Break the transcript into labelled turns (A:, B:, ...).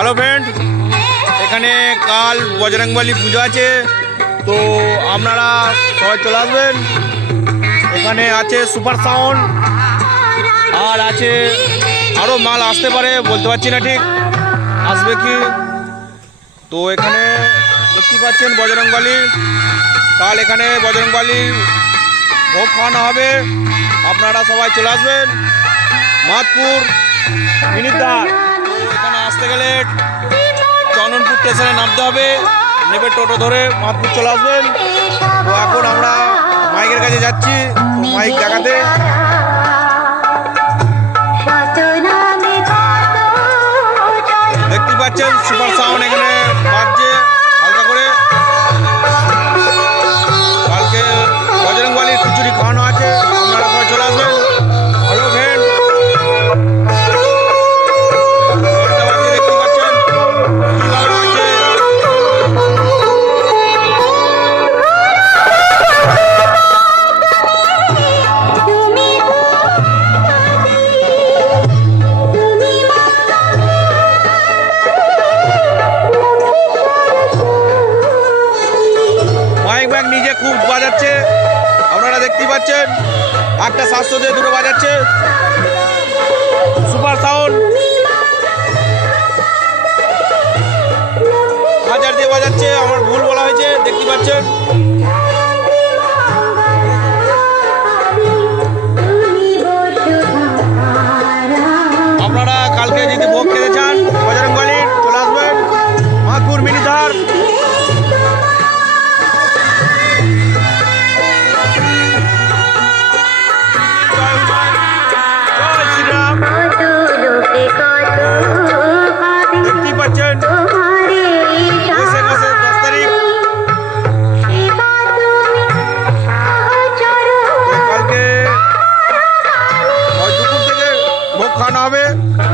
A: Hello friend এখানে কাল বজরংবলী পুজো আছে, তো আপনারা সবাই চলে আসবেন। এখানে আছে সুপার সাউন্ড আর আছে আরও মাল আসতে পারে, বলতে পারছি না ঠিক, আসবে কি? তো এখানে দেখতে পাচ্ছেন বজরংবলী, কাল এখানে বজরংবলী ভোগ খাওয়ানো হবে, আপনারা সবাই চলে আসবেন। মাতপুর মিনিদার স্টেশনে নামতে হবে। নেবে টোটো ধরে মাতপুর চলে আসবেন। তো এখন আমরা মাইকের কাছে যাচ্ছি মাইক দেখাতে। দেখতে পাচ্ছেন সুপার সাউন্ড এখানে। নিজে খুব বাজাচ্ছে, আপনারা দেখতে পাচ্ছেন, একটা সাতশো দিয়ে দুটো বাজাচ্ছে। Super sound. হাজার দিয়ে বাজাচ্ছে, আমার ভুল বলা হয়েছে, দেখতে পাচ্ছেন। আপনারা কালকে যদি ভোগ খেতে চান বজরংবলির চলে আসবেন। মাধপুর মিনিধার ভোগ খাওয়ানো